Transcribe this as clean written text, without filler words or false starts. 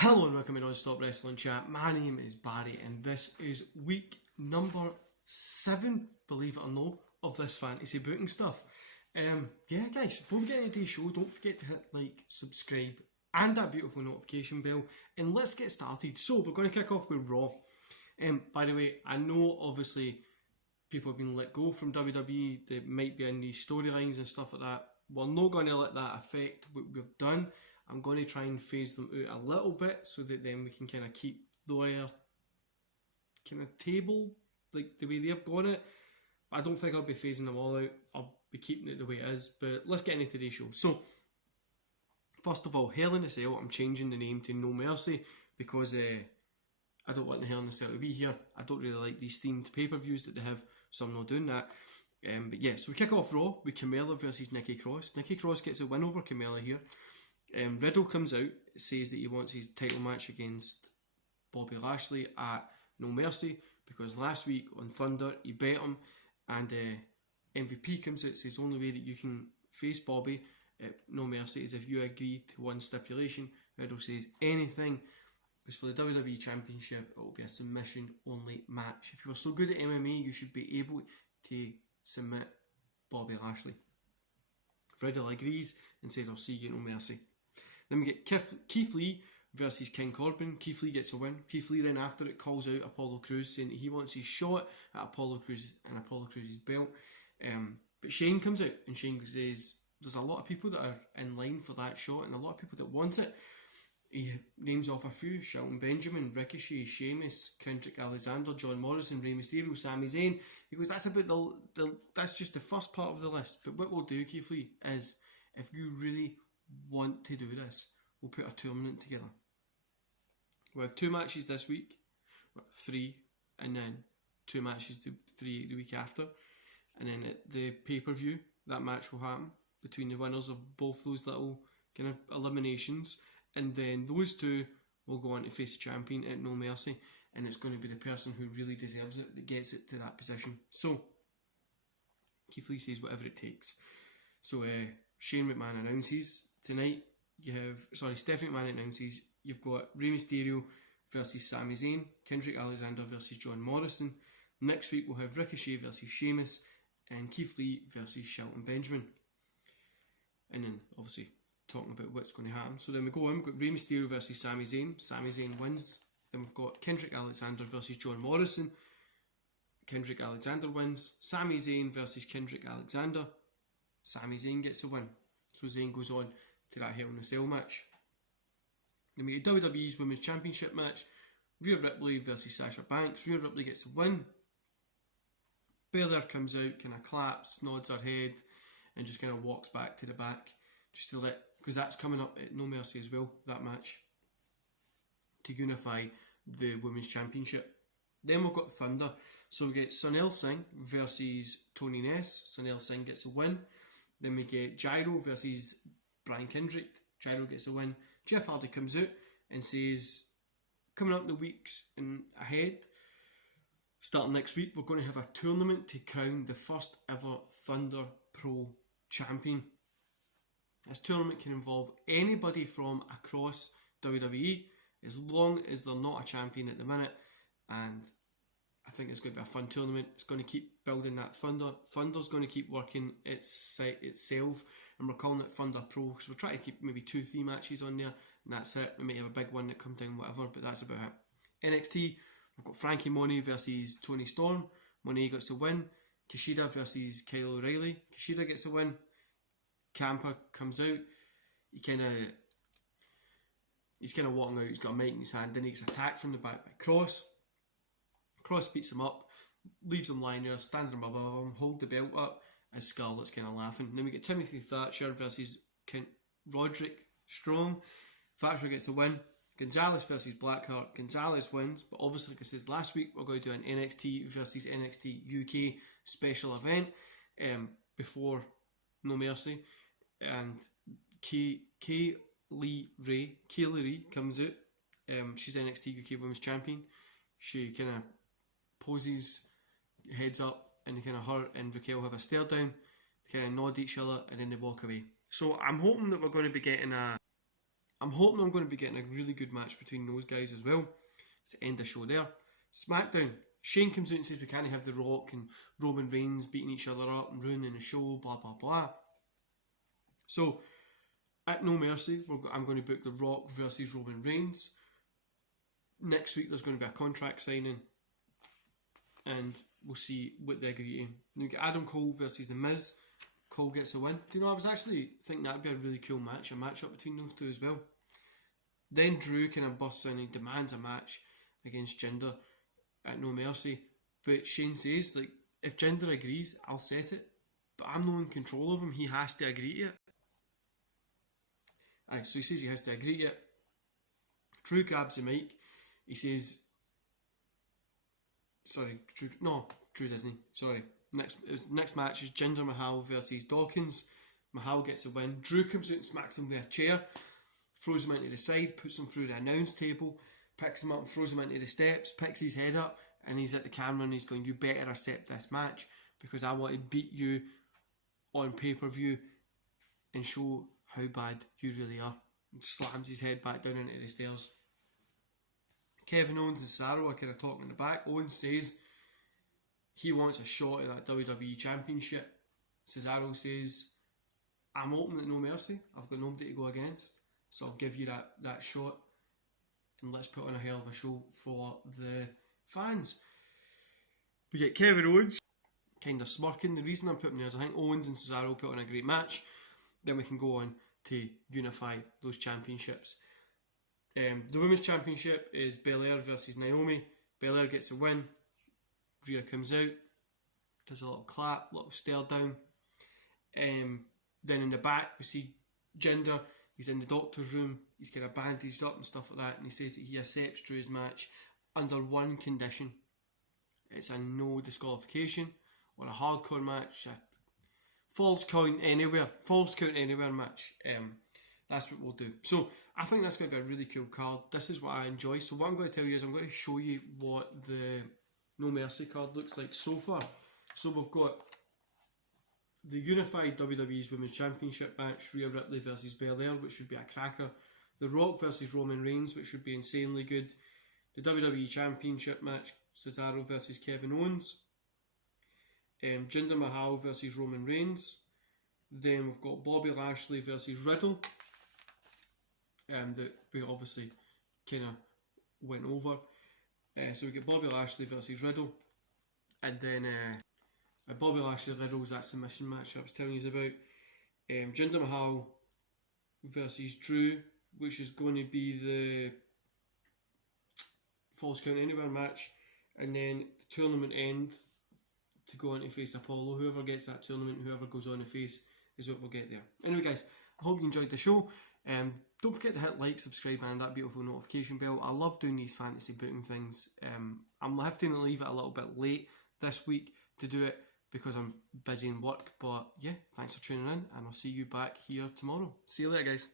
Hello and welcome to Non-Stop Wrestling Chat. My name is Barry and this is week number 7, believe it or not, of this fantasy booking stuff. Yeah guys, before we get into today's show, don't forget to hit like, subscribe and that beautiful notification bell, and let's get started. So we're going to kick off with Raw. By the way, I know obviously people have been let go from WWE, they might be in these storylines and stuff like that. We're not going to let that affect what we've done. I'm going to try and phase them out a little bit so that then we can kind of keep their kind of table like the way they've got it. I don't think I'll be phasing them all out. I'll be keeping it the way it is. But let's get into today's show. So, first of all, Hell in a Cell, I'm changing the name to No Mercy because I don't want the Hell in a Cell to be here. I don't really like these themed pay-per-views that they have, so I'm not doing that. But yeah, so we kick off Raw with Camila versus Nikki Cross. Nikki Cross gets a win over Camila here. Riddle comes out, says that he wants his title match against Bobby Lashley at No Mercy because last week on Thunder he bet him, and MVP comes out, says the only way that you can face Bobby at No Mercy is if you agree to one stipulation. Riddle says anything, because for the WWE Championship it will be a submission only match. If you are so good at MMA you should be able to submit Bobby Lashley. Riddle agrees and says I'll see you at No Mercy. Then we get Keith Lee versus King Corbin. Keith Lee gets a win. Keith Lee then after it calls out Apollo Crews saying that he wants his shot at Apollo Crews and Apollo Crews' belt. But Shane comes out and Shane says there's a lot of people that are in line for that shot and a lot of people that want it. He names off a few: Shelton Benjamin, Ricochet, Sheamus, Kendrick Alexander, John Morrison, Rey Mysterio, Sami Zayn. He goes, that's about that's just the first part of the list. But what we'll do, Keith Lee, is if you really want to do this, we'll put a tournament together. We'll have 2 matches this week, 3, and then 2 matches the week after. And then at the pay-per-view, that match will happen between the winners of both those little kind of eliminations. And then those 2 will go on to face the champion at No Mercy. And it's going to be the person who really deserves it that gets it to that position. So, Keith Lee says whatever it takes. So, Shane McMahon announces tonight, Stephanie McMahon announces you've got Rey Mysterio versus Sami Zayn, Kendrick Alexander versus John Morrison. Next week we'll have Ricochet versus Sheamus and Keith Lee versus Shelton Benjamin. And then obviously talking about what's going to happen. So then we go on, we've got Rey Mysterio versus Sami Zayn. Sami Zayn wins. Then we've got Kendrick Alexander versus John Morrison. Kendrick Alexander wins. Sami Zayn versus Kendrick Alexander. Sami Zayn gets a win. So Zayn goes on to that Hell in a Cell match. Then we get WWE's Women's Championship match. Rhea Ripley versus Sasha Banks. Rhea Ripley gets a win. Belair comes out, kind of claps, nods her head, and just kind of walks back to the back. Just to because that's coming up at No Mercy as well, that match. To unify the Women's Championship. Then we've got Thunder. So we get Sunil Singh versus Tony Ness. Sunil Singh gets a win. Then we get Gyro versus Brian Kendrick. Gyro gets a win. Jeff Hardy comes out and says, coming up the weeks ahead, starting next week, we're going to have a tournament to crown the first ever Thunder Pro champion. This tournament can involve anybody from across WWE, as long as they're not a champion at the minute. And I think it's going to be a fun tournament. It's going to keep building that Thunder. Thunder's going to keep working itself, and we're calling it Thunder Pro because we're trying to keep maybe 2-3 matches on there, and that's it. We may have a big one that comes down, whatever, but that's about it. NXT, we've got Frankie Monet versus Tony Storm. Monet gets a win. Kishida versus Kyle O'Reilly. Kishida gets a win. Ciampa comes out. He's kind of walking out. He's got a mic in his hand. Then he gets attacked from the back by Cross. Cross beats him up, leaves him lying there, standing above him, hold the belt up, as Scarlett's kind of laughing. And then we get Timothy Thatcher versus Roderick Strong. Thatcher gets a win. Gonzalez versus Blackheart. Gonzalez wins, but obviously, like I said last week, we're going to do an NXT versus NXT UK special event before No Mercy. And Kaylee Ray comes out. She's NXT UK Women's Champion. She kind of poses, heads up, and kind of her and Raquel have a stare down. They kind of nod each other and then they walk away. So I'm hoping that we're going to be getting a I'm hoping I'm going to be getting a really good match between those guys as well to end the show there. SmackDown, Shane comes out and says we can't have The Rock and Roman Reigns beating each other up and ruining the show, blah blah blah. So at No Mercy, I'm going to book The Rock versus Roman Reigns. Next week there's going to be a contract signing, and we'll see what they agree to. Then we get Adam Cole versus The Miz. Cole gets a win. Do you know, I was actually thinking that'd be a really cool match, a matchup between those two as well. Then Drew kind of busts in and demands a match against Jinder at No Mercy. But Shane says, like, if Jinder agrees, I'll set it. But I'm not in control of him. He has to agree to it. Aye, so he says he has to agree to it. Drew grabs the mic. He says, Drew doesn't. Sorry. Next match is Jinder Mahal versus Dawkins. Mahal gets a win. Drew comes out and smacks him with a chair, throws him into the side, puts him through the announce table, picks him up and throws him into the steps, picks his head up, and he's at the camera and he's going, you better accept this match because I want to beat you on pay-per-view and show how bad you really are. And slams his head back down into the stairs. Kevin Owens and Cesaro are kind of talking in the back. Owens says he wants a shot at that WWE Championship. Cesaro says, I'm open at No Mercy. I've got nobody to go against. So I'll give you that shot. And let's put on a hell of a show for the fans. We get Kevin Owens kind of smirking. The reason I'm putting there is I think Owens and Cesaro put on a great match. Then we can go on to unify those championships. The Women's Championship is Belair versus Naomi. Belair gets a win. Rhea comes out, does a little clap, little stare down. Then in the back we see Jinder. He's in the doctor's room. He's kind of bandaged up and stuff like that. And he says that he accepts Drew's match under one condition. It's a no disqualification or a hardcore match. A false count anywhere match. That's what we'll do. So I think that's going to be a really cool card. This is what I enjoy. So what I'm going to tell you is I'm going to show you what the No Mercy card looks like so far. So we've got the unified WWE's Women's Championship match, Rhea Ripley versus Belair, which should be a cracker. The Rock versus Roman Reigns, which should be insanely good. The WWE Championship match, Cesaro versus Kevin Owens. Jinder Mahal versus Roman Reigns. Then we've got Bobby Lashley versus Riddle. That we obviously kind of went over. So we get Bobby Lashley versus Riddle. And then Bobby Lashley Riddle was that submission match I was telling you about. Jinder Mahal versus Drew, which is going to be the Falls Count Anywhere match. And then the tournament end to go on to face Apollo. Whoever gets that tournament, whoever goes on to face is what we'll get there. Anyway guys, I hope you enjoyed the show. Don't forget to hit like, subscribe and that beautiful notification bell. I love doing these fantasy booking things. I'm having to leave it a little bit late this week to do it because I'm busy in work. But yeah, thanks for tuning in and I'll see you back here tomorrow. See you later guys.